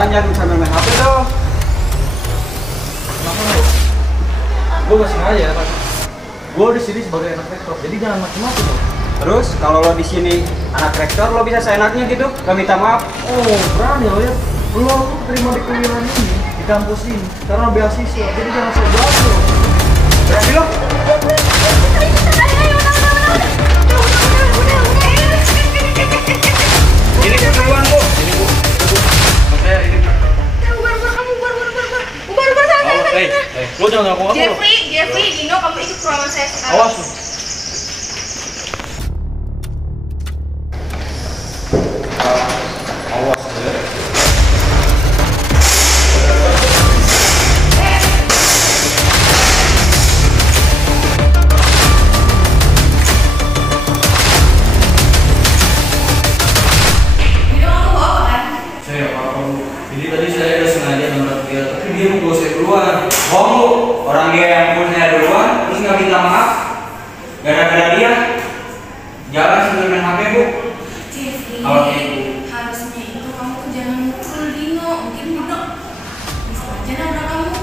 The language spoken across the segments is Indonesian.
jalan jangan sambil main HP dong. Kenapa lo? Gue masih aja kan. Gue di sini sebagai anak rektor, jadi jangan macam-macam lo. Terus kalau lo di sini anak rektor, lo bisa seenaknya gitu, gak minta maaf. Oh, berani lo ya. Lo terima di kuliahan ini, di kampus ini, karena beasiswa, jadi jangan sok jago lo. Berani lo? Ini keduluan bu. Ini bu. Saya ini. Lo jangan ngaku apa lo. Jeffrey, Dino, kamu ikut ruangan saya sekarang. Awas lo. Awas ya. Dino, kamu bawa apa kan? Saya nggak apa-apa bu. Jadi tadi saya udah sengaja nembak dia, tapi dia mau bawa saya keluar. Bohong lu. Orang dia yang pukul saya duluan, terus nggak minta maaf. Gara-gara dia. Jalan sambil main HP bu. Jeffrey, Apa itu? harusnya itu kamu tuh jangan mukul Dino. Mungkin Dino bisa aja nabrak kamu.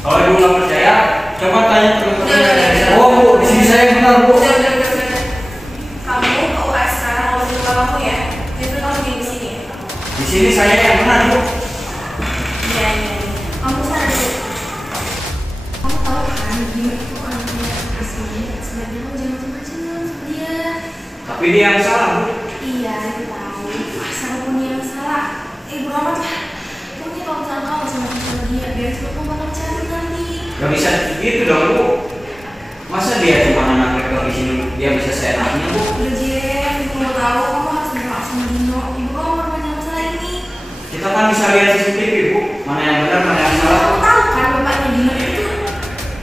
Kalau ibu nggak percaya, coba tanya teman-teman. Udah. Oh bu, di sini saya benar bu. Udah. Kamu ke UAS sekarang kalau lupa kamu ya. Jeffrey, kamu di sini ya. Di sini saya yang benar bu. Iya. Kamu sadar dulu. Kamu tahu kan Dino itu anaknya asli. Sebenarnya kamu jangan macam-macam sama dia. Tapi dia yang salah bu. Iya, aku tahu. Asal punya yang salah. Bro amat lah. Pokoknya kalau misalnya kamu sama dia, biar cepet kamu bakal cari nanti. Gak bisa gitu dong bu. Masa dia cuma anak rektor di sini, dia bisa seenaknya bu? Udah Jeff, ibu mau tahu kamu harus minta maaf sama Dino. Ibu kamu berbanyak masalah ini. Kita kan bisa lihat CCTV bu. Mana yang benar, mana yang salah. Kamu tahu kan bapaknya Dino itu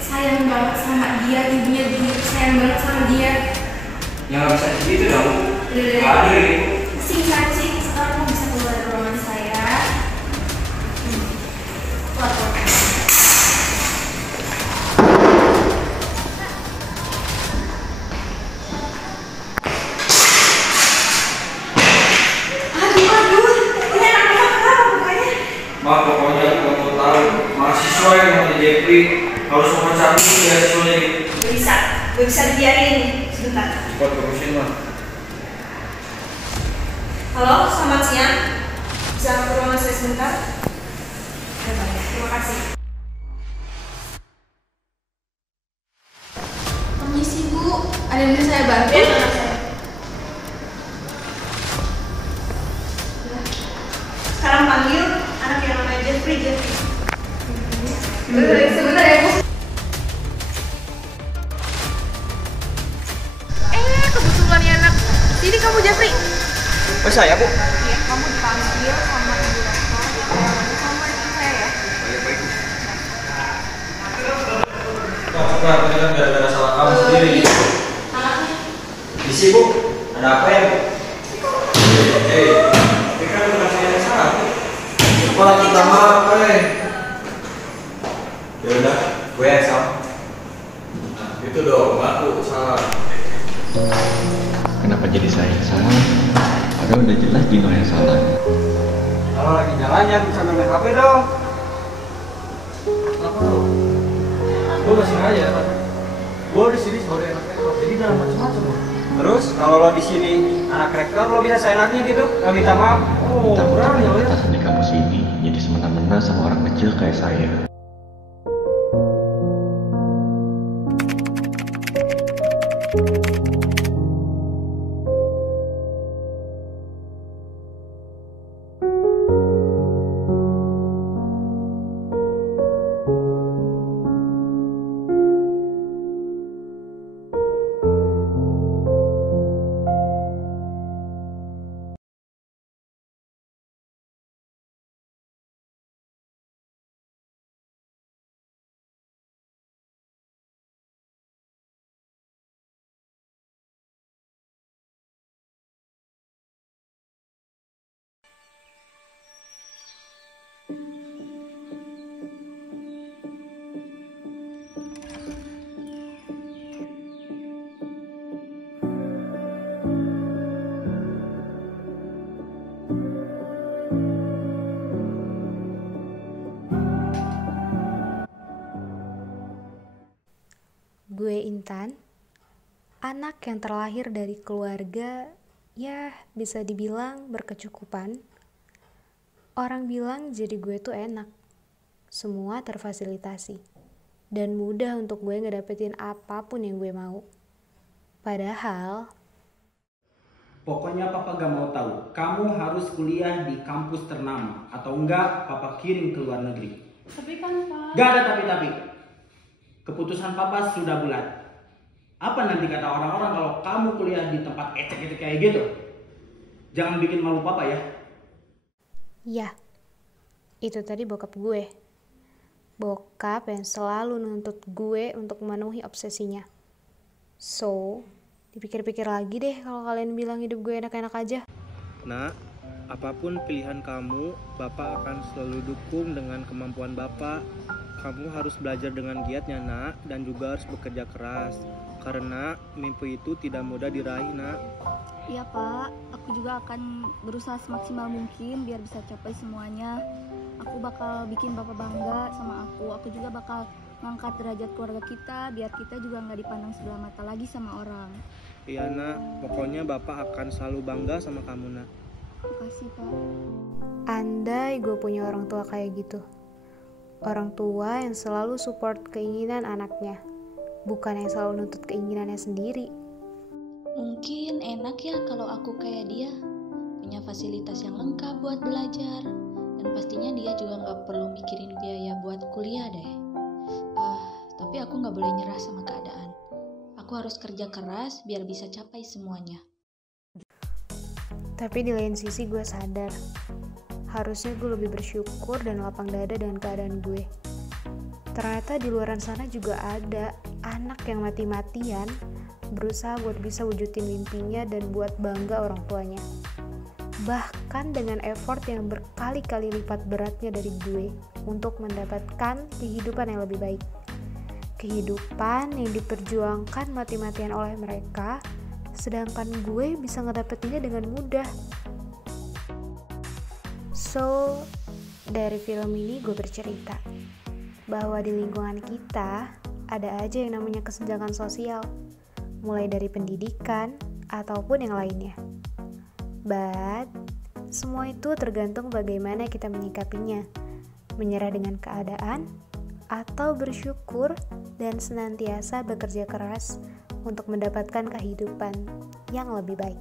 sayang banget sama dia, ibunya Dino sayang banget sama dia. Ya gak bisa gitu dong bu. Udah. Gak adil gitu. Singkat sih, sekarang kamu bisa keluar dari ruangan saya. Keluar. Aduh, ini anak-anak kenapa mukanya? Maaf pokoknya aku mau tahu mahasiswa yang namanya Jeffrey harus memecat beasiswanya gitu. Gak bisa dibiarin sebentar. Cepat terusin lah. Halo, selamat siang. Bisa ke ruangan saya sebentar? Ya, baik. Terima kasih. Permisi Bu, ada yang bisa saya bantu? Anak saya. Sekarang panggil anak yang namanya Jeffrey. Sebentar ya Bu. Kebetulan ya anak. Sini kamu Jeffrey. Oh saya bu? Iya, kamu dipanggil sama ibu rektor. Kamu ikut saya ya. Baik. Nah, ini kan gara-gara salah kamu sendiri. Anaknya. Isi bu, ada apa ya bu? Tapi kan bukan saya yang salah bu. Kepala kita apa Ya udah, gue yang salah. Nah, itu dong, aku salah. Kenapa jadi saya yang salah? Padahal udah jelas Dino yang salah. Kalau lagi jalan jangan sambil main HP dong. Kenapa lo? Gue masih aja kan. Gue di sini sebagai anak rektor, jadi jangan macam-macam lo. Terus kalau lo di sini anak rektor, lo bisa seenaknya gitu, gak minta maaf. Oh, berani lo ya. Batasan di kampus ini jadi semena-mena sama orang kecil kayak saya. anak yang terlahir dari keluarga, ya bisa dibilang berkecukupan. Orang bilang jadi gue tuh enak, semua terfasilitasi, dan mudah untuk gue ngedapetin apapun yang gue mau. Padahal, pokoknya papa gak mau tahu, kamu harus kuliah di kampus ternama, atau enggak papa kirim ke luar negeri. Tapi kan Pak... Gak ada tapi-tapi. Keputusan papa sudah bulat. Apa nanti kata orang-orang kalau kamu kuliah di tempat ecek-ecek kayak gitu? Jangan bikin malu papa ya. ya, itu tadi bokap gue. Bokap yang selalu nuntut gue untuk memenuhi obsesinya. So, dipikir-pikir lagi deh kalau kalian bilang hidup gue enak-enak aja. Nak, apapun pilihan kamu, Bapak akan selalu dukung dengan kemampuan Bapak. Kamu harus belajar dengan giatnya, Nak, dan juga harus bekerja keras. Karena mimpi itu tidak mudah diraih, Nak. Iya Pak, aku juga akan berusaha semaksimal mungkin biar bisa capai semuanya. Aku bakal bikin Bapak bangga sama aku. Aku juga bakal ngangkat derajat keluarga kita biar kita juga nggak dipandang sebelah mata lagi sama orang. Iya, Nak, pokoknya Bapak akan selalu bangga sama kamu, Nak. Makasih Pak. Andai gue punya orang tua kayak gitu. Orang tua yang selalu support keinginan anaknya, bukan yang selalu nuntut keinginannya sendiri. Mungkin enak ya kalau aku kayak dia, punya fasilitas yang lengkap buat belajar, dan pastinya dia juga gak perlu mikirin biaya buat kuliah deh. Tapi aku gak boleh nyerah sama keadaan. Aku harus kerja keras biar bisa capai semuanya. Tapi di lain sisi gue sadar, harusnya gue lebih bersyukur dan lapang dada dengan keadaan gue. Ternyata di luaran sana juga ada anak yang mati-matian berusaha buat bisa wujudin mimpinya dan buat bangga orang tuanya. Bahkan dengan effort yang berkali-kali lipat beratnya dari gue untuk mendapatkan kehidupan yang lebih baik. Kehidupan yang diperjuangkan mati-matian oleh mereka, sedangkan gue bisa ngedapetinnya dengan mudah. So, dari film ini gue bercerita bahwa di lingkungan kita ada aja yang namanya kesenjangan sosial, mulai dari pendidikan ataupun yang lainnya. But, semua itu tergantung bagaimana kita menyikapinya, menyerah dengan keadaan, atau bersyukur dan senantiasa bekerja keras untuk mendapatkan kehidupan yang lebih baik.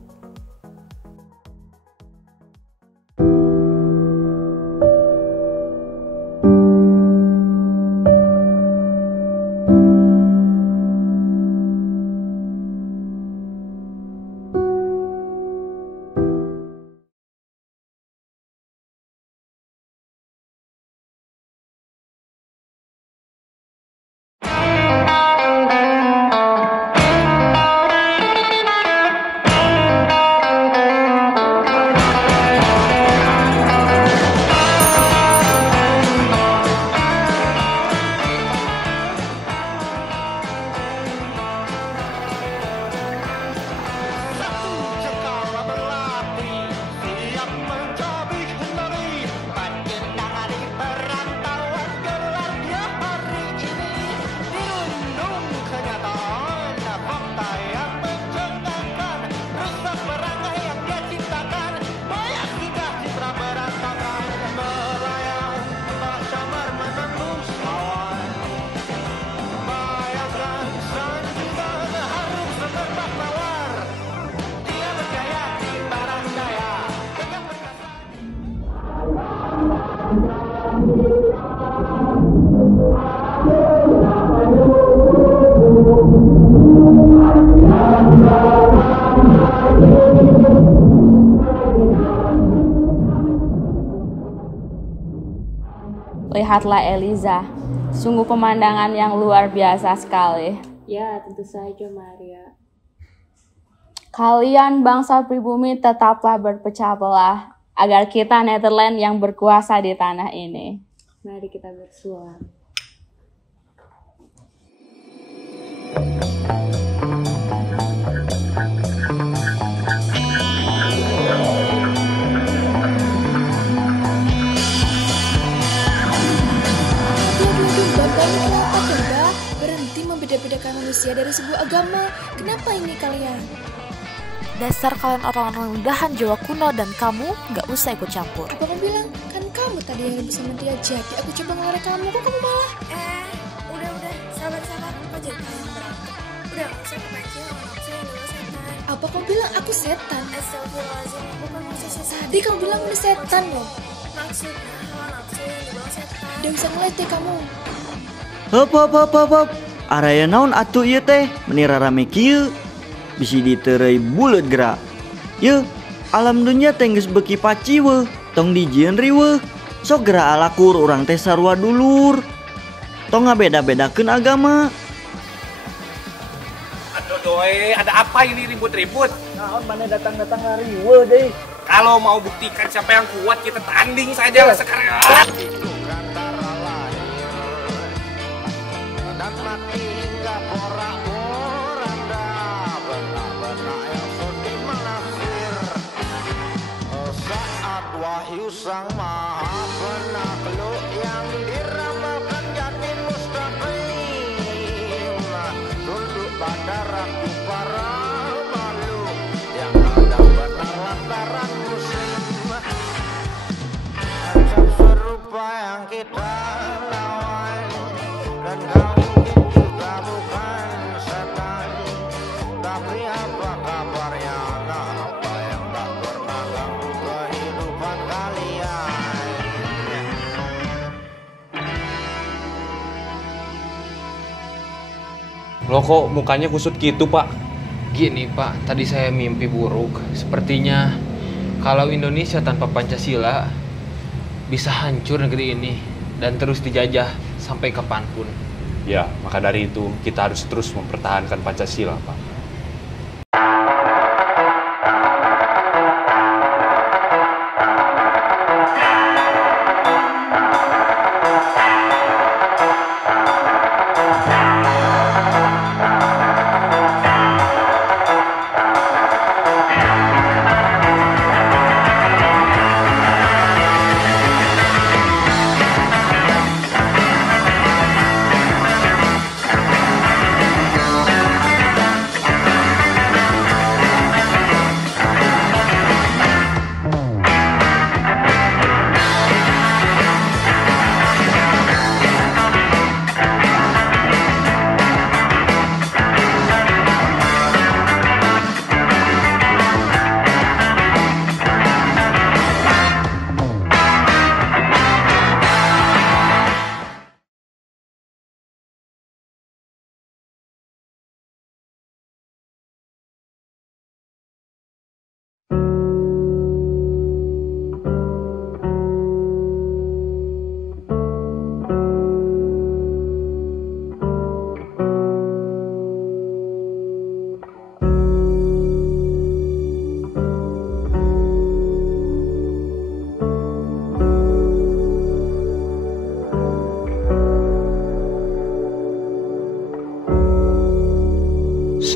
Lihatlah Eliza, sungguh pemandangan yang luar biasa sekali. Ya, tentu saja Maria. Kalian bangsa pribumi tetaplah berpecah belah, agar kita Netherlands yang berkuasa di tanah ini. Mari kita bersuara. Bapaknya kenapa Kanda? Berhenti membeda-bedakan manusia dari sebuah agama. Kenapa ini kalian? Dasar kalian orang-orang udahan Jawa kuno dan kamu gak usah ikut campur. Apa kamu bilang? Kan kamu tadi yang lebih sama dia, jadi aku coba ngelarang kamu, kok kamu malah? Udah, sabar-sabar. Apa jadi kalian berantem? Udah, gak usah kepancing sama nafsu yang dulu setan. Apa kamu bilang aku setan? Astagfirullahaladzim, bukan maksud setan. Tadi kamu bilang udah setan loh. Maksudnya hawa nafsu yang dibawa setan. Udah bisa ngeletih kamu. Hop. Araya naon atuh ieu teh? Menira rame kieu. Bisi diterei bulet gerak. Ye, alam dunia tenggeus beki paci weh. Tong dijieun riweuh. Sok gerak alakur urang teh sarua dulur. Tong ngabeda-bedakeun agama. Aduh doi, ada apa ini ribut-ribut? Naon mana datang-datang ngariweuh deui. Kalau mau buktikan siapa yang kuat, kita tanding saja sekarang. Wahyu Sang Maha Penakluk yang diramalkan jadi mustaqim, tunduk pada ragu para makhluk yang ada benar lantaran muslim. Macam serupa yang kita lawan, dan kau mungkin juga bukan setan, tapi apa kabarnya? Apa yang tak pernah ganggu kehidupan kalian? Loh kok mukanya kusut gitu pak? Gini pak, tadi saya mimpi buruk. Sepertinya kalau Indonesia tanpa Pancasila bisa hancur negeri ini dan terus dijajah sampai kapanpun. Ya, maka dari itu kita harus terus mempertahankan Pancasila pak.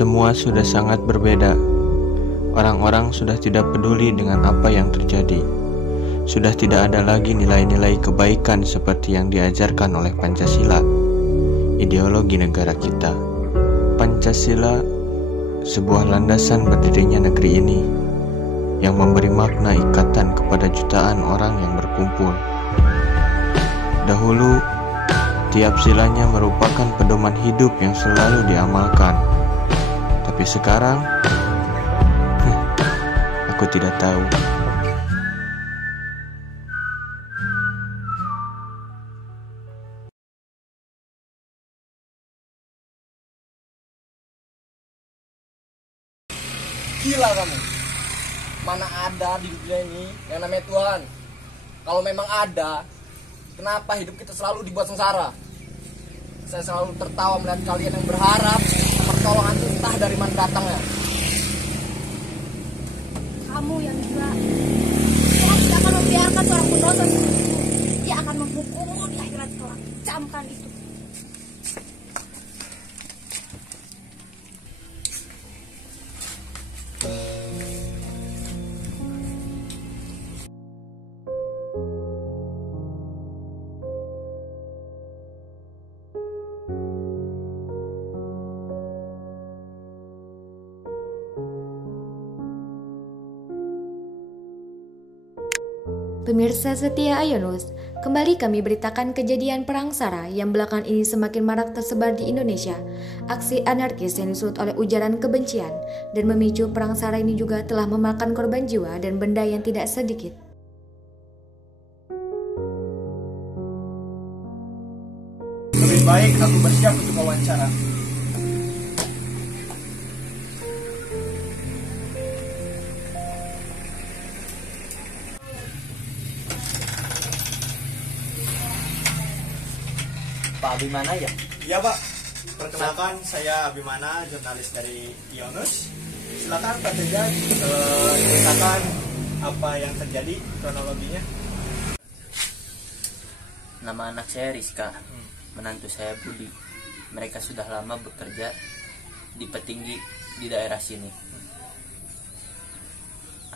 Semua sudah sangat berbeda. Orang-orang sudah tidak peduli dengan apa yang terjadi. Sudah tidak ada lagi nilai-nilai kebaikan seperti yang diajarkan oleh Pancasila, ideologi negara kita. Pancasila, sebuah landasan berdirinya negeri ini, yang memberi makna ikatan kepada jutaan orang yang berkumpul. Dahulu, tiap silanya merupakan pedoman hidup yang selalu diamalkan. Tapi sekarang, aku tidak tahu. Gila kamu. Mana ada di dunia ini yang namanya Tuhan? Kalau memang ada, kenapa hidup kita selalu dibuat sengsara? Saya selalu tertawa melihat kalian yang berharap pertolongan entah dari mana datangnya. Kamu yang gila. Tuhan tidak akan membiarkan seorang pendosa seperti itu. Dia akan menghukummu di akhirat kelak. Camkan itu. Pemirsa setia Ayonus, kembali kami beritakan kejadian perang sara yang belakangan ini semakin marak tersebar di Indonesia. Aksi anarkis yang disulut oleh ujaran kebencian dan memicu perang sara ini juga telah memakan korban jiwa dan benda yang tidak sedikit. Lebih baik aku bersiap untuk wawancara. Pak Abimana ya? Iya Pak, perkenalkan saya Abimana, jurnalis dari Ionus. Silakan Pak Teja, ceritakan apa yang terjadi, kronologinya. Nama anak saya Rizka, menantu saya Budi. Mereka sudah lama bekerja di petinggi di daerah sini.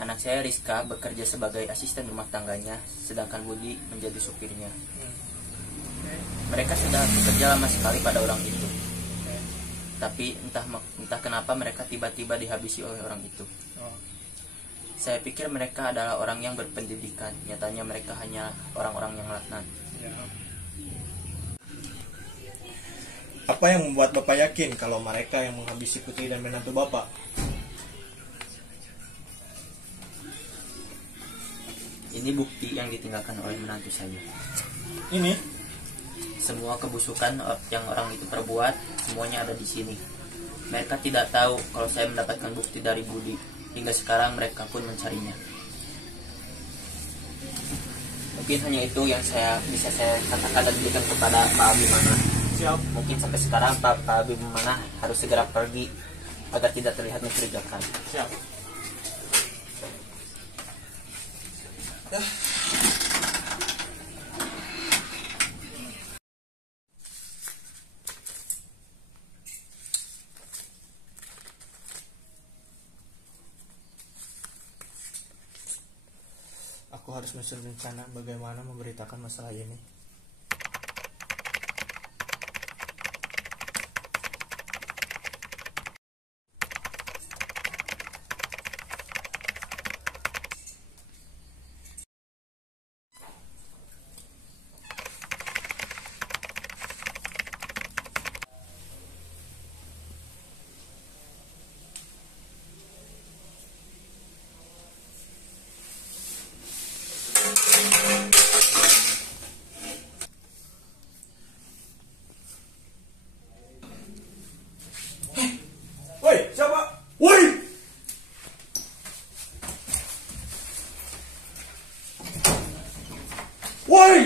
Anak saya Rizka bekerja sebagai asisten rumah tangganya, sedangkan Budi menjadi supirnya. Mereka sudah bekerja lama sekali pada orang itu. Tapi entah kenapa mereka tiba-tiba dihabisi oleh orang itu. Saya pikir mereka adalah orang yang berpendidikan. Nyatanya mereka hanya orang-orang yang laknat. Apa yang membuat Bapak yakin kalau mereka yang menghabisi putri dan menantu Bapak? Ini bukti yang ditinggalkan oleh menantu saya. Ini? Semua kebusukan yang orang itu perbuat, semuanya ada di sini. Mereka tidak tahu kalau saya mendapatkan bukti dari Budi. Hingga sekarang mereka pun mencarinya. Mungkin hanya itu yang bisa saya katakan dan berikan kepada Pak Abimana. Siap. Mungkin sampai sekarang Pak Abimana harus segera pergi agar tidak terlihat mencurigakan. Siap. Aku harus menyusun rencana bagaimana memberitakan masalah ini. Woi, siapa? Woi! Woi!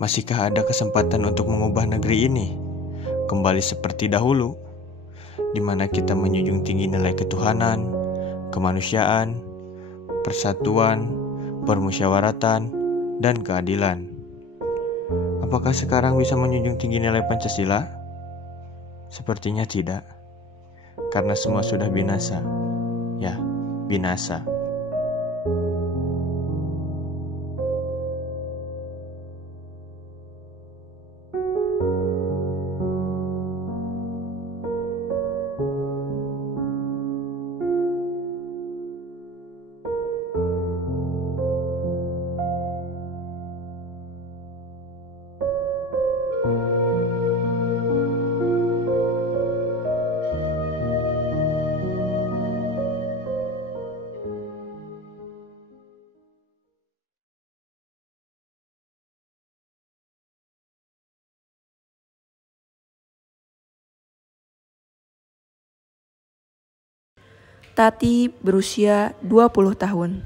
Masihkah ada kesempatan untuk mengubah negeri ini kembali seperti dahulu, di mana kita menjunjung tinggi nilai ketuhanan, kemanusiaan, persatuan, permusyawaratan, dan keadilan? Apakah sekarang bisa menjunjung tinggi nilai Pancasila? Sepertinya tidak, karena semua sudah binasa. Ya, binasa. Tati berusia 20 tahun.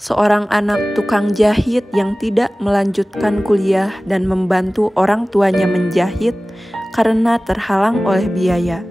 Seorang anak tukang jahit yang tidak melanjutkan kuliah dan membantu orang tuanya menjahit karena terhalang oleh biaya.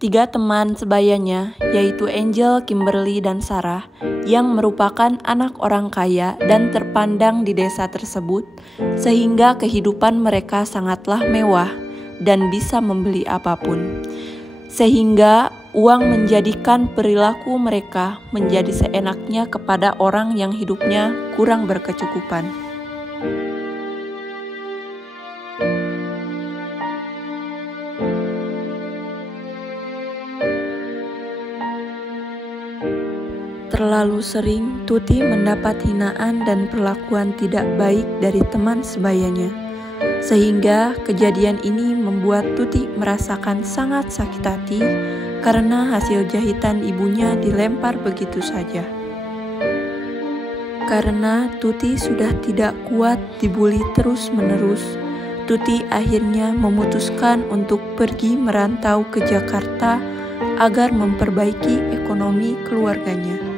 Tiga teman sebayanya, yaitu Angel, Kimberly, dan Sarah, yang merupakan anak orang kaya dan terpandang di desa tersebut, sehingga kehidupan mereka sangatlah mewah dan bisa membeli apapun. Sehingga uang menjadikan perilaku mereka menjadi seenaknya kepada orang yang hidupnya kurang berkecukupan. Terlalu sering Tuti mendapat hinaan dan perlakuan tidak baik dari teman sebayanya, sehingga kejadian ini membuat Tuti merasakan sangat sakit hati karena hasil jahitan ibunya dilempar begitu saja. Karena Tuti sudah tidak kuat dibuli terus-menerus, Tuti akhirnya memutuskan untuk pergi merantau ke Jakarta agar memperbaiki ekonomi keluarganya.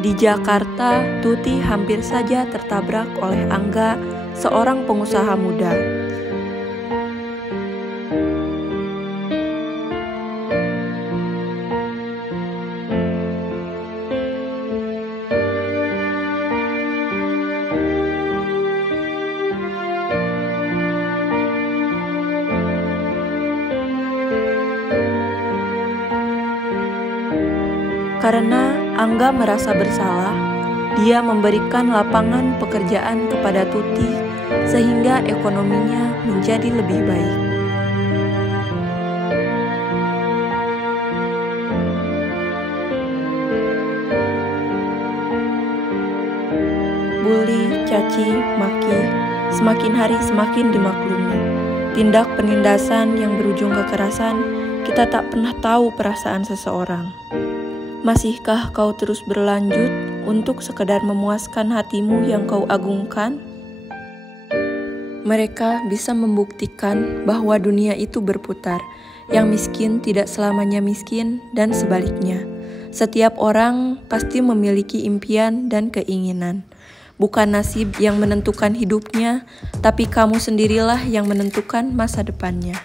Di Jakarta, Tuti hampir saja tertabrak oleh Angga, seorang pengusaha muda. Karena Angga merasa bersalah, dia memberikan lapangan pekerjaan kepada Tuti sehingga ekonominya menjadi lebih baik. Bully, caci, maki, semakin hari semakin dimaklumi. Tindak penindasan yang berujung kekerasan, kita tak pernah tahu perasaan seseorang. Masihkah kau terus berlanjut untuk sekadar memuaskan hatimu yang kau agungkan? Mereka bisa membuktikan bahwa dunia itu berputar. Yang miskin tidak selamanya miskin dan sebaliknya. Setiap orang pasti memiliki impian dan keinginan. Bukan nasib yang menentukan hidupnya, tapi kamu sendirilah yang menentukan masa depannya.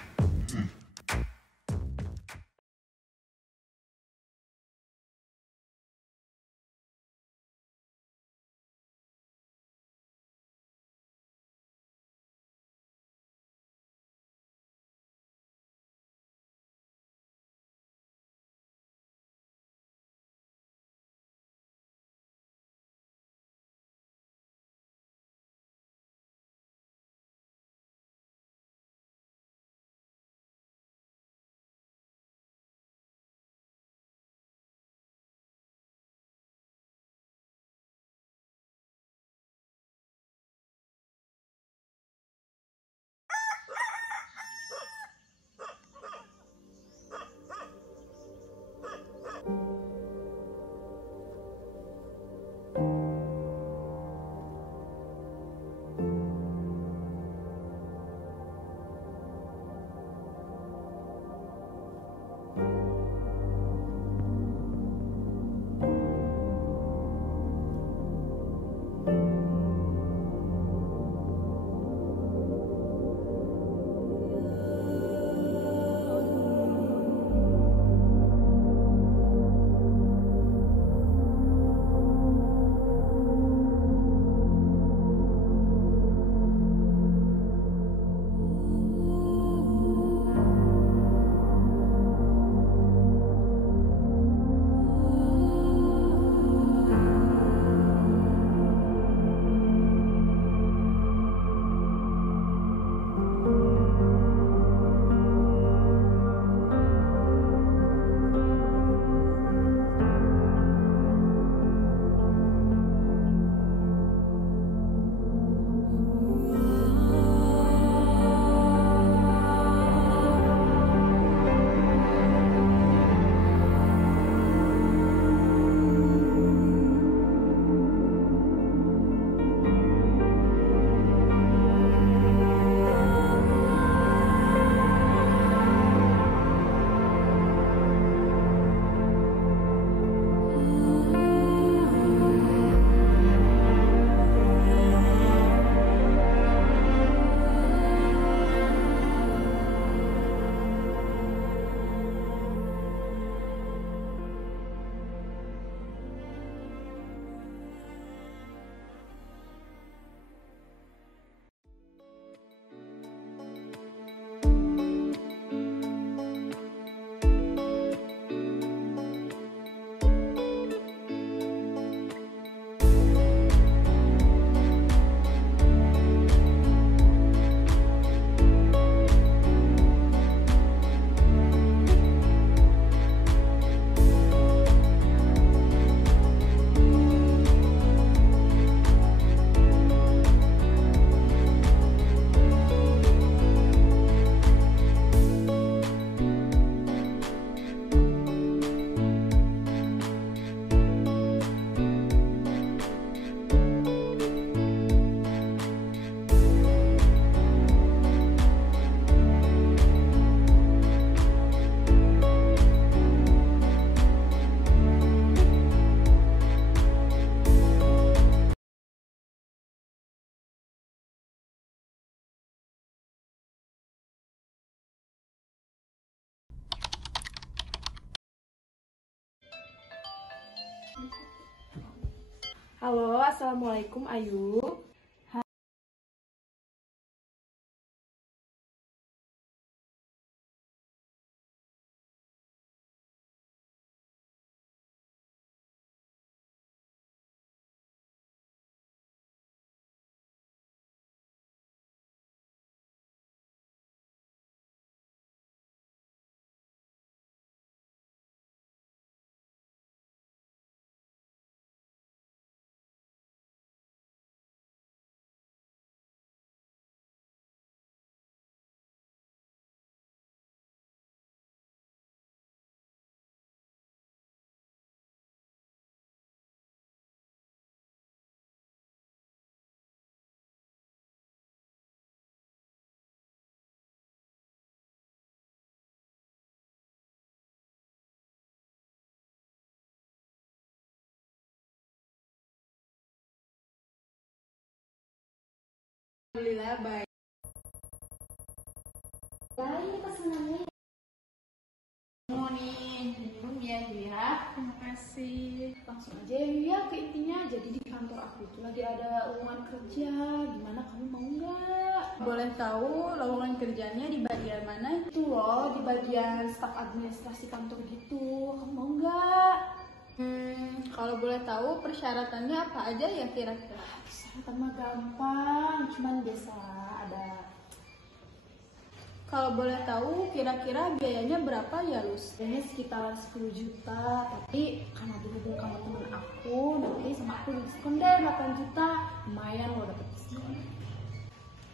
Halo, assalamualaikum Ayu. Alhamdulillah baik. Baik pesanannya. Mau nih minum ya. Terima kasih. Langsung aja ya ke intinya. Jadi di kantor aku itu lagi ada lowongan kerja. Gimana, kamu mau nggak? Boleh tahu lowongan kerjanya di bagian mana? Itu loh, di bagian staf administrasi kantor gitu. Kamu mau nggak? Kalau boleh tahu persyaratannya apa aja ya kira-kira? Persyaratan mah gampang, cuman biasa ada. Kalau boleh tahu kira-kira biayanya berapa ya Lus? Biayanya sekitar 10 juta, tapi karena berhubung kamu teman aku, nanti sama aku diskon deh 8 juta. Lumayan lo dapet diskon.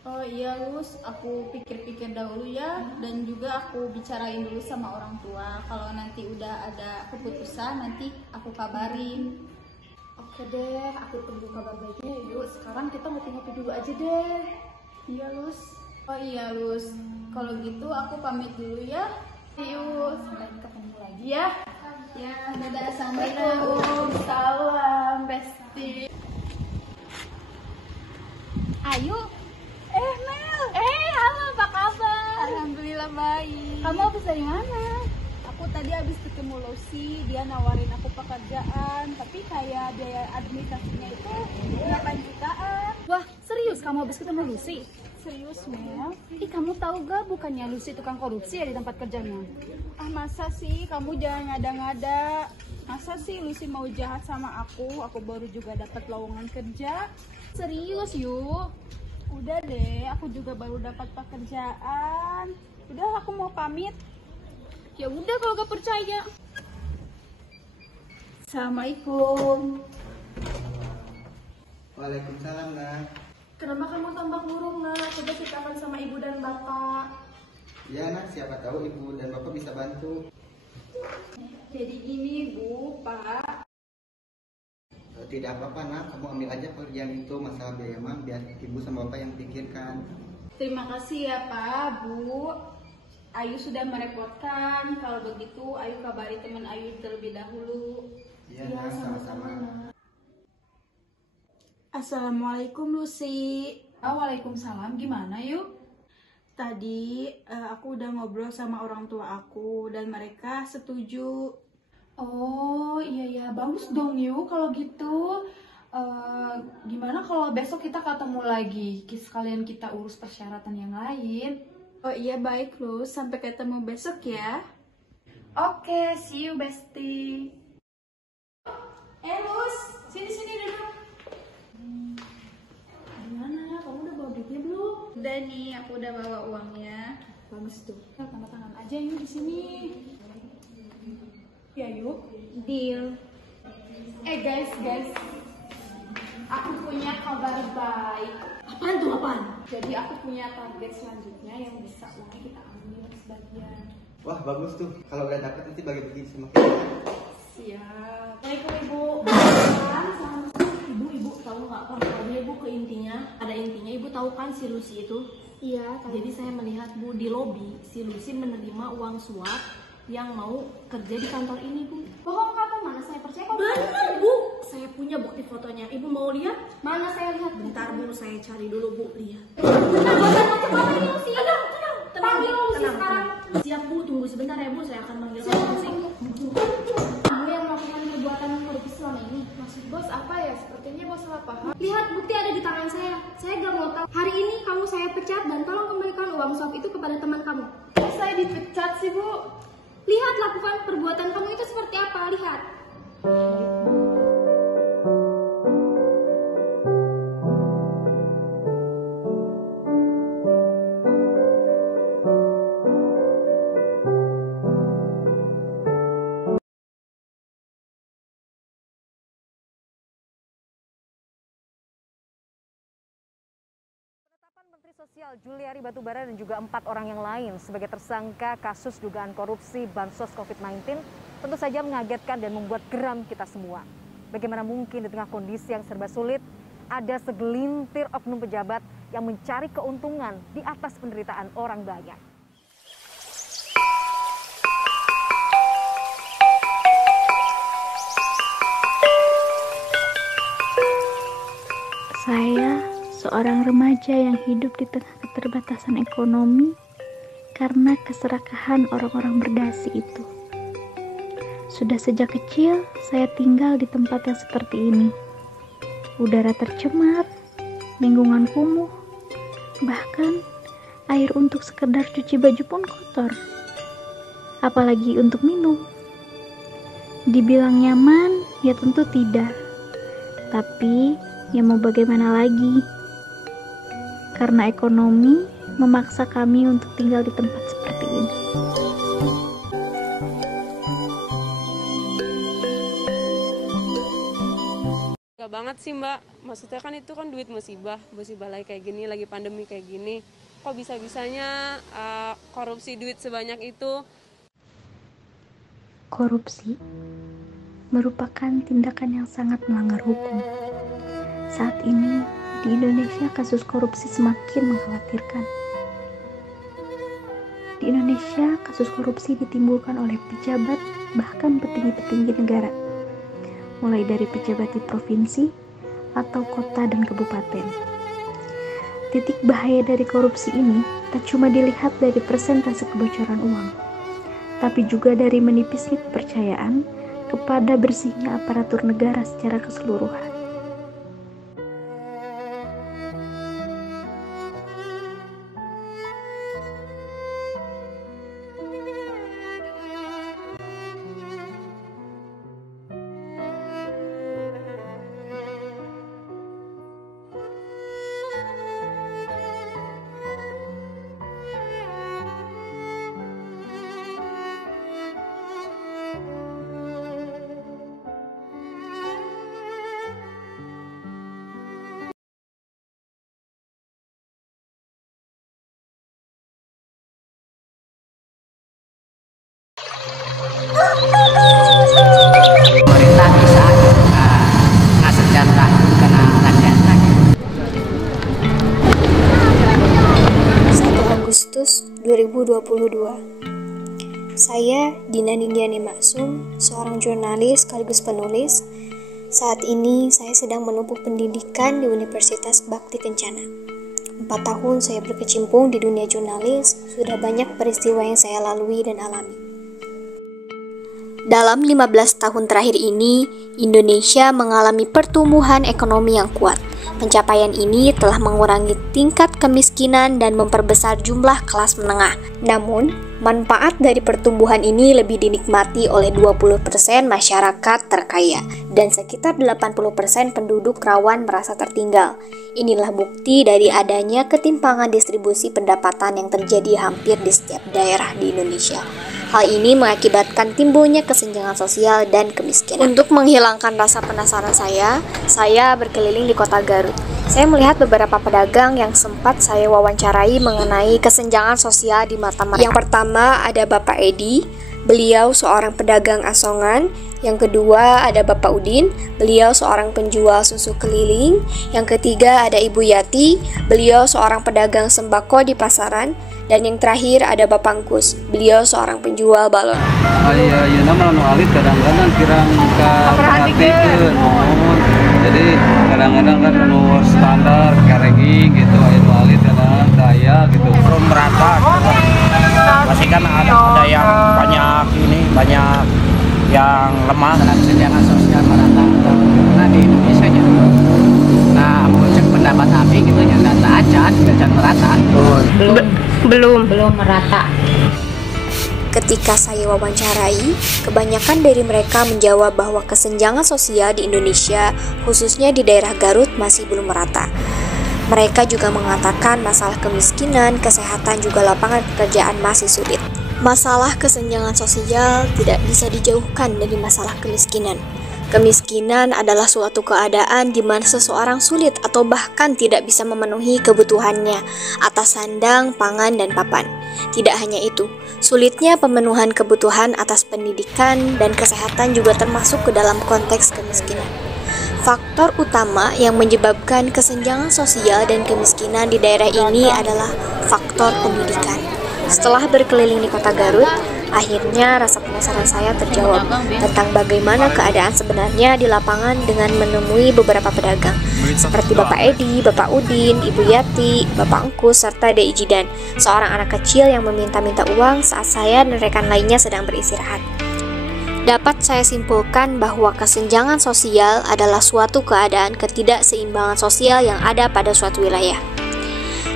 Oh iya Lus, aku pikir-pikir dahulu ya, dan juga aku bicarain dulu sama orang tua. Kalau nanti udah ada keputusan, nanti aku kabarin. Oke deh, aku tunggu kabar baiknya yuk. Sekarang kita ngopi-ngopi dulu aja deh. Iya Lus. Oh iya Lus, kalau gitu aku pamit dulu ya. Yuk, sampai ketemu lagi ya. Ya, dadah, assalamualaikum. Salam, Besti. Ayu. Mel. Halo, apa kabar? Alhamdulillah baik. Kamu habis dari mana? Aku tadi habis ketemu Lucy, dia nawarin aku pekerjaan, tapi kayak biaya administrasinya itu 8 jutaan. Wah, serius kamu habis ketemu Lucy? Serius, Mel? Ih, kamu tahu gak bukannya Lucy tukang korupsi ya di tempat kerjanya? Ah, masa sih? Kamu jangan ngada-ngada. Masa sih Lucy mau jahat sama aku? Aku baru juga dapat lowongan kerja. Serius, yuk. Udah deh, aku juga baru dapat pekerjaan. Udah, aku mau pamit. Ya udah kalau gak percaya. Assalamualaikum. Waalaikumsalam, Nak. Kenapa kamu tampak murung, Nak? Coba ceritakan sama ibu dan bapak. Ya, Nak, siapa tahu ibu dan bapak bisa bantu. Jadi gini, Bu, Pak. Tidak apa-apa, Nak. Kamu ambil aja pekerjaan itu, masalah biaya mah biar ibu sama bapak yang pikirkan. Terima kasih ya, Pak, Bu. Ayu sudah merepotkan. Kalau begitu, Ayu kabari teman Ayu terlebih dahulu. Iya, Nak, sama-sama. Assalamualaikum, Lucy. Waalaikumsalam. Gimana, yuk? Tadi aku udah ngobrol sama orang tua aku dan mereka setuju. Oh iya bagus dong yuk kalau gitu. Gimana kalau besok kita ketemu lagi, sekalian kita urus persyaratan yang lain. Oh iya baik Lus, sampai ketemu besok ya. Oke, see you bestie. Lus, sini duduk. Gimana, kamu udah bawa duitnya belum? Udah nih, aku udah bawa uangnya. Bagus tuh, tanda tangan aja yuk di sini. Ya yuk, deal. Guys, aku punya kabar baik. Apaan tuh, apaan? Jadi aku punya target selanjutnya yang bisa uangnya kita ambil sebagian. Wah, bagus tuh. Kalau udah dapet nanti bagi-bagi sama kita. Siap. Assalamualaikum, Ibu. Ibu tahu nggak tadi Ibu ke intinya? Ada intinya, Ibu tahu kan si Lucy itu? Iya. Jadi saya melihat Bu di lobi, si Lucy menerima uang suap yang mau kerja di kantor ini, Bu. Bohong kamu, mana saya percaya kamu? Benar, Bu. Saya punya bukti fotonya. Ibu mau lihat? Mana saya lihat? Bentar, Bu. Saya cari dulu, Bu. Lihat. Tenang. Siap, Bu. Tunggu sebentar ya, Bu. Saya akan manggil kamu. Kamu yang melakukan perbuatan yang merevisi selama ini. Maksud bos apa ya? Sepertinya bos salah paham. Lihat, bukti ada di tangan saya. Saya gak mau tahu. Hari ini kamu saya pecat dan tolong kembalikan uang suap itu kepada teman kamu. Kok saya dipecat sih, Bu? Lihat, lakukan perbuatan kamu itu seperti apa. Lihat. Menteri Sosial Juliari Batubara dan juga 4 orang yang lain sebagai tersangka kasus dugaan korupsi Bansos COVID-19 tentu saja mengagetkan dan membuat geram kita semua. Bagaimana mungkin di tengah kondisi yang serba sulit ada segelintir oknum pejabat yang mencari keuntungan di atas penderitaan orang banyak. Saya seorang remaja yang hidup di tengah keterbatasan ekonomi karena keserakahan orang-orang berdasi itu. Sudah sejak kecil saya tinggal di tempat yang seperti ini. Udara tercemar, lingkungan kumuh, bahkan air untuk sekedar cuci baju pun kotor. Apalagi untuk minum. Dibilang nyaman, ya tentu tidak. Tapi ya mau bagaimana lagi? Karena ekonomi memaksa kami untuk tinggal di tempat seperti ini. Gak banget sih Mbak, maksudnya kan itu kan duit musibah lagi kayak gini, lagi pandemi kayak gini. Kok bisa-bisanya korupsi duit sebanyak itu? Korupsi merupakan tindakan yang sangat melanggar hukum. Saat ini di Indonesia kasus korupsi semakin mengkhawatirkan. Di Indonesia kasus korupsi ditimbulkan oleh pejabat bahkan petinggi-petinggi negara, mulai dari pejabat di provinsi atau kota dan kabupaten. Titik bahaya dari korupsi ini tak cuma dilihat dari persentase kebocoran uang, tapi juga dari menipisnya kepercayaan kepada bersihnya aparatur negara secara keseluruhan. Pemerintah bisa ngasejahterakan karena rakyatnya. 1 Agustus 2022. Saya Dina Nindiani Maksum, seorang jurnalis sekaligus penulis. Saat ini saya sedang menempuh pendidikan di Universitas Bakti Kencana. 4 tahun saya berkecimpung di dunia jurnalis, sudah banyak peristiwa yang saya lalui dan alami. Dalam 15 tahun terakhir ini, Indonesia mengalami pertumbuhan ekonomi yang kuat. Pencapaian ini telah mengurangi tingkat kemiskinan dan memperbesar jumlah kelas menengah. Namun, manfaat dari pertumbuhan ini lebih dinikmati oleh 20% masyarakat terkaya dan sekitar 80% penduduk rawan merasa tertinggal. Inilah bukti dari adanya ketimpangan distribusi pendapatan yang terjadi hampir di setiap daerah di Indonesia. Hal ini mengakibatkan timbulnya kesenjangan sosial dan kemiskinan. Untuk menghilangkan rasa penasaran saya berkeliling di kota Garut. Saya melihat beberapa pedagang yang sempat saya wawancarai mengenai kesenjangan sosial di mata mereka. Yang pertama ada Bapak Edi, beliau seorang pedagang asongan. Yang kedua ada Bapak Udin, beliau seorang penjual susu keliling. Yang ketiga ada Ibu Yati, beliau seorang pedagang sembako di pasaran. Dan yang terakhir ada Bapak Angkus, beliau seorang penjual balon. Iya, nama anu alit kadang-kadang kirang perhatikan. Jadi kadang-kadang kan anu standar kareging gitu, anu alit kadang daya gitu. Belum merata. Masih kan ada yang banyak yang lemah. Kesenjangan sosial merata karena di Indonesia nya. Nah, cek pendapat Abi gitu nya data aja sudah merata. Belum merata. Ketika saya wawancarai, kebanyakan dari mereka menjawab bahwa kesenjangan sosial di Indonesia, khususnya di daerah Garut, masih belum merata. Mereka juga mengatakan masalah kemiskinan, kesehatan, juga lapangan pekerjaan masih sulit. Masalah kesenjangan sosial tidak bisa dijauhkan dari masalah kemiskinan. Kemiskinan adalah suatu keadaan di mana seseorang sulit atau bahkan tidak bisa memenuhi kebutuhannya atas sandang, pangan, dan papan. Tidak hanya itu, sulitnya pemenuhan kebutuhan atas pendidikan dan kesehatan juga termasuk ke dalam konteks kemiskinan. Faktor utama yang menyebabkan kesenjangan sosial dan kemiskinan di daerah ini adalah faktor pendidikan. Setelah berkeliling di kota Garut, akhirnya rasa penasaran saya terjawab tentang bagaimana keadaan sebenarnya di lapangan dengan menemui beberapa pedagang seperti Bapak Edi, Bapak Udin, Ibu Yati, Bapak Engkus, serta Dei Jidan, seorang anak kecil yang meminta-minta uang saat saya dan rekan lainnya sedang beristirahat. Dapat saya simpulkan bahwa kesenjangan sosial adalah suatu keadaan ketidakseimbangan sosial yang ada pada suatu wilayah.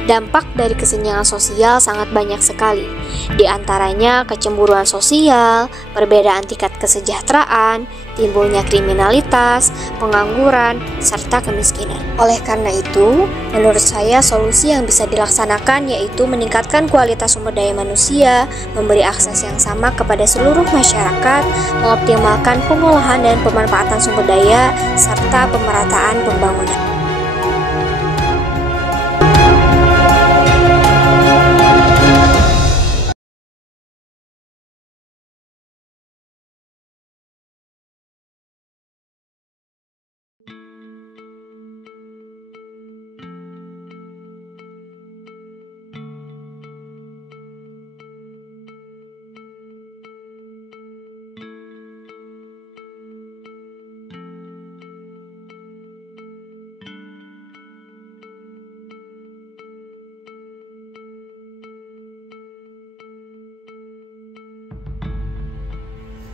Dampak dari kesenjangan sosial sangat banyak sekali, di antaranya kecemburuan sosial, perbedaan tingkat kesejahteraan, timbulnya kriminalitas, pengangguran, serta kemiskinan. Oleh karena itu, menurut saya solusi yang bisa dilaksanakan yaitu meningkatkan kualitas sumber daya manusia, memberi akses yang sama kepada seluruh masyarakat, mengoptimalkan pengolahan dan pemanfaatan sumber daya, serta pemerataan pembangunan.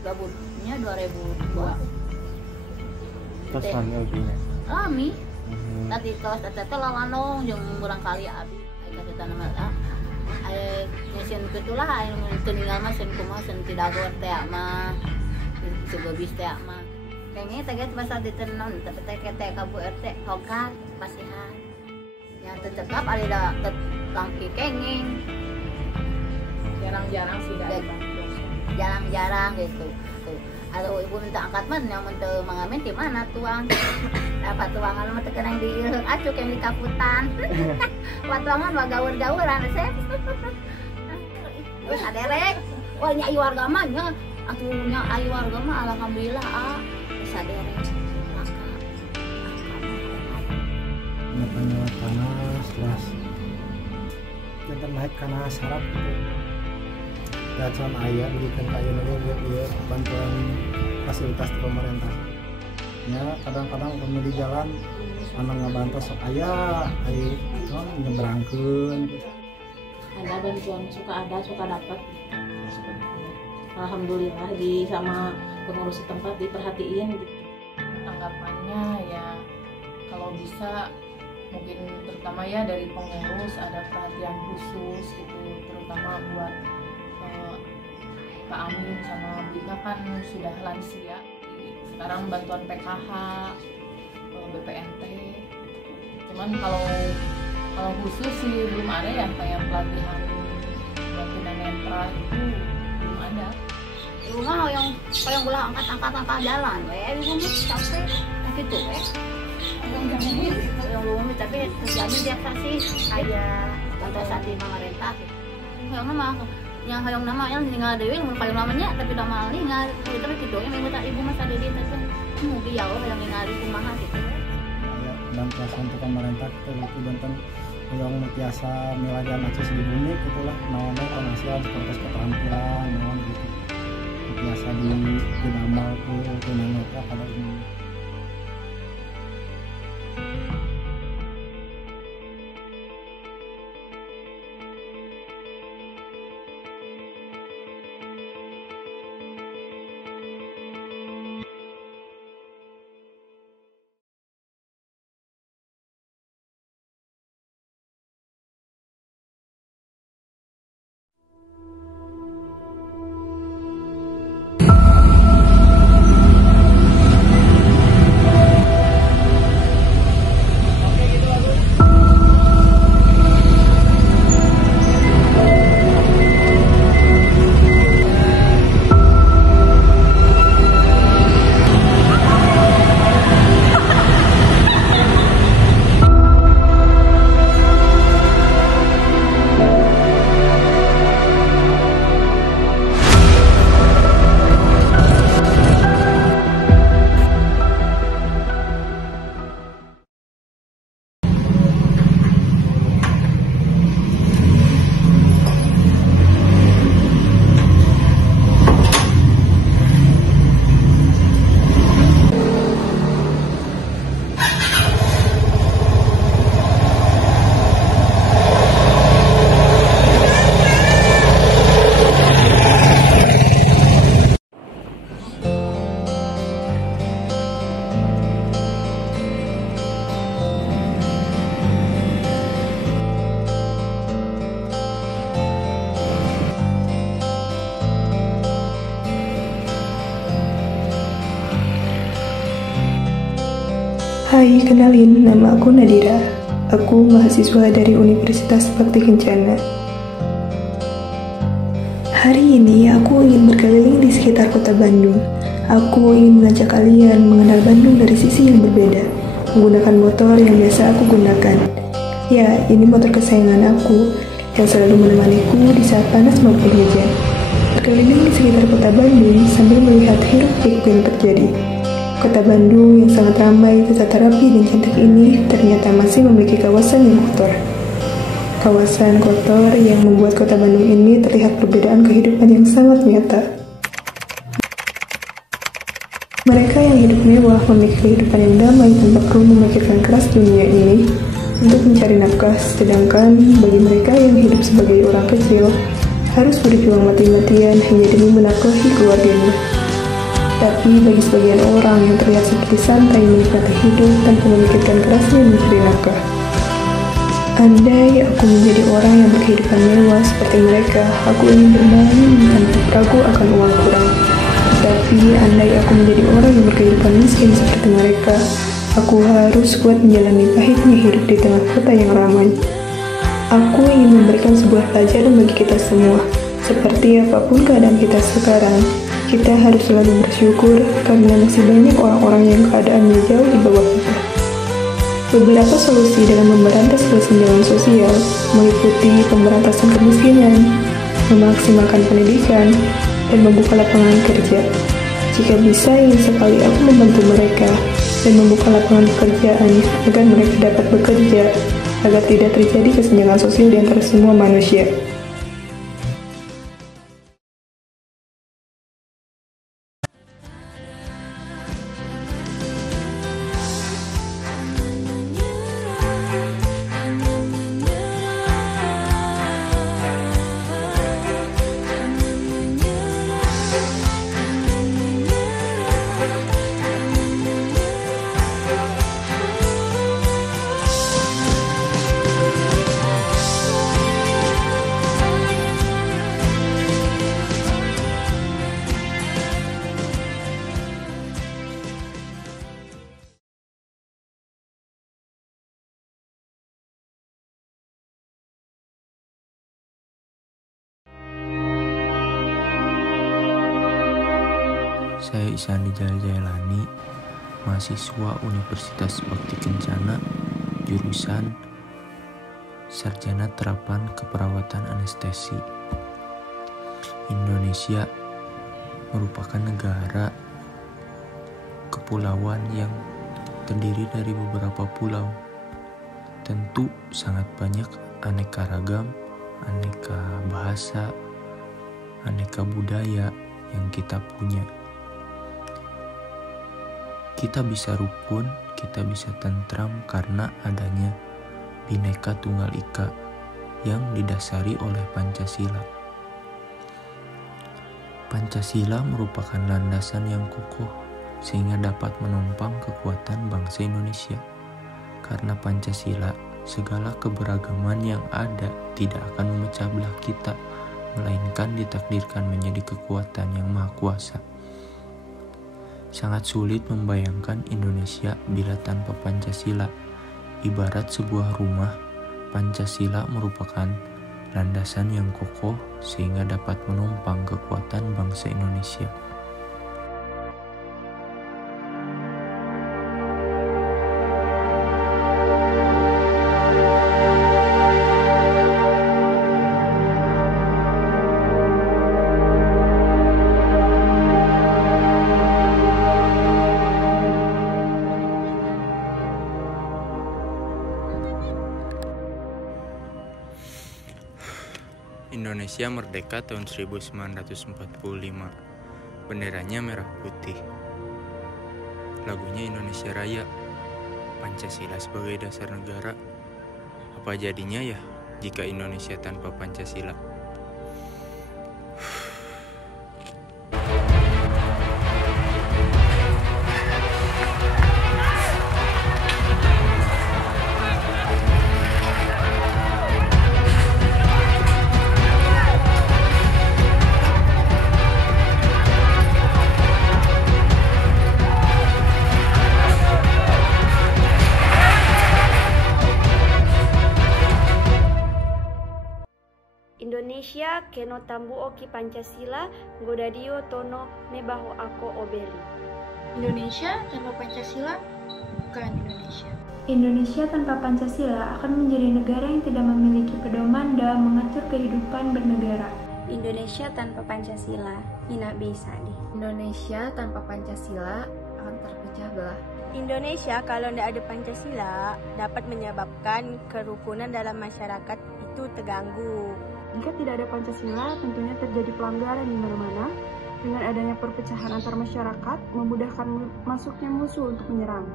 Gabunnya 2002. Terus LB-nya. Lami. Tadi kelas tete lalanong jeung urang kali abi. Ai ka nama ai nyeun kitulah ai teu mah seun kumaha seun ti dagor teh mah. Sebabis teh mah. Kayaknya tegas bahasa ditenon tapi teh ka Bu RT hogat pasihan. Yang tercekap ada da langki kenging. Jarang-jarang sih jarang-jarang gitu. Tuh. Atau ibu minta angkat man yang minta mengamen di mana tuang? Apa tuangan mah teu kenang di acuk yang di kaputan. Watuangan mah gaur-gauran sep. Terus aderek. Wah nya warga mah nya atunya ai warga mah alhamdulillah bisa aderek. Makanya panas terus kita naik karena sarap dacan ayah berikan kayu ya bantuan fasilitas pemerintah ya kadang-kadang di jalan anak ngebantu sok ayah nyebrangkeun ada bantuan suka dapat alhamdulillah di sama pengurus setempat diperhatiin gitu. Tanggapannya ya kalau bisa mungkin terutama ya dari pengurus ada perhatian khusus gitu terutama buat Pak Amin sama Bina kan sudah lansia, sekarang bantuan PKH, BPNT. Cuman kalau khusus sih belum ada ya kayak pelatihan tunanetra netra itu belum ada. Ibu mah yang ulah angkat jalan, ibu mah capek, gitu yang belum tapi terjamin biasa sih kayak untuk saat di pemerintah. Yang mah yang hayang nama yang tinggal dewi mun paling lamanya tapi udah mal ningal tapi gitu ya minta ibu masa deui teh mau biau yang ningali kumaha gitu ya dan perasaan untuk pemerintah kita itu dan yang biasa milagan aja di bumi gitulah naonnya penghasilan seperti keterampilan naon gitu biasa di amal tuh tunanetra pada ini. Hai, kenalin, nama aku Nadira. Aku mahasiswa dari Universitas Bakti Kencana. Hari ini aku ingin berkeliling di sekitar kota Bandung. Aku ingin mengajak kalian mengenal Bandung dari sisi yang berbeda, menggunakan motor yang biasa aku gunakan. Ya, ini motor kesayangan aku yang selalu menemaniku di saat panas maupun hujan. Berkeliling di sekitar kota Bandung sambil melihat hiruk-pikuk yang terjadi. Kota Bandung yang sangat ramai, tertata rapi dan cantik ini ternyata masih memiliki kawasan yang kotor. Kawasan kotor yang membuat kota Bandung ini terlihat perbedaan kehidupan yang sangat nyata. Mereka yang hidup mewah memiliki kehidupan yang damai tanpa perlu memikirkan keras dunia ini untuk mencari nafkah, sedangkan bagi mereka yang hidup sebagai orang kecil harus berjuang mati-matian hanya demi menafkahi keluarganya. Tapi bagi sebagian orang yang terlihat seperti santai menikmati hidup tanpa memikirkan kerasnya mencari nafkah. Andai aku menjadi orang yang berkehidupan mewah seperti mereka, aku ingin bermain tanpa ragu akan uang kurang. Tapi andai aku menjadi orang yang berkehidupan miskin seperti mereka, aku harus kuat menjalani pahitnya hidup di tengah kota yang ramai. Aku ingin memberikan sebuah pelajaran bagi kita semua. Seperti apapun keadaan kita sekarang, kita harus selalu bersyukur karena masih banyak orang-orang yang keadaannya jauh di bawah kita. Beberapa solusi dalam memberantas kesenjangan sosial meliputi pemberantasan kemiskinan, memaksimalkan pendidikan, dan membuka lapangan kerja. Jika bisa, ingin sekali aku membantu mereka dan membuka lapangan pekerjaan agar mereka dapat bekerja, agar tidak terjadi kesenjangan sosial di antara semua manusia. Saya Ihsan Rijal Jailani, mahasiswa Universitas Bakti Kencana, jurusan Sarjana Terapan Keperawatan Anestesi. Indonesia merupakan negara kepulauan yang terdiri dari beberapa pulau. Tentu sangat banyak aneka ragam, aneka bahasa, aneka budaya yang kita punya. Kita bisa rukun, kita bisa tentram karena adanya Bhinneka Tunggal Ika yang didasari oleh Pancasila. Pancasila merupakan landasan yang kokoh sehingga dapat menopang kekuatan bangsa Indonesia. Karena Pancasila, segala keberagaman yang ada tidak akan memecah belah kita, melainkan ditakdirkan menjadi kekuatan yang maha kuasa. Sangat sulit membayangkan Indonesia bila tanpa Pancasila. Ibarat sebuah rumah, Pancasila merupakan landasan yang kokoh sehingga dapat menopang kekuatan bangsa Indonesia. Indonesia merdeka tahun 1945. Benderanya merah putih. Lagunya Indonesia Raya. Pancasila sebagai dasar negara. Apa jadinya ya jika Indonesia tanpa Pancasila? Indonesia keno tambuo ki Pancasila godadio tono mebaho ako obeli. Indonesia tanpa Pancasila bukan Indonesia. Indonesia tanpa Pancasila akan menjadi negara yang tidak memiliki pedoman dalam mengatur kehidupan bernegara. Indonesia tanpa Pancasila tidak bisa deh. Indonesia tanpa Pancasila akan terpecah belah. Indonesia kalau tidak ada Pancasila dapat menyebabkan kerukunan dalam masyarakat itu terganggu. Jika tidak ada Pancasila, tentunya terjadi pelanggaran di mana-mana. Dengan adanya perpecahan antar masyarakat, memudahkan masuknya musuh untuk menyerang.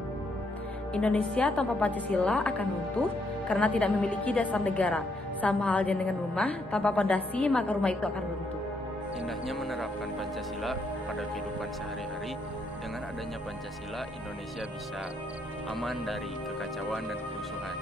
Indonesia tanpa Pancasila akan runtuh karena tidak memiliki dasar negara. Sama halnya dengan rumah, tanpa pondasi maka rumah itu akan runtuh. Indahnya menerapkan Pancasila pada kehidupan sehari-hari. Dengan adanya Pancasila, Indonesia bisa aman dari kekacauan dan kerusuhan.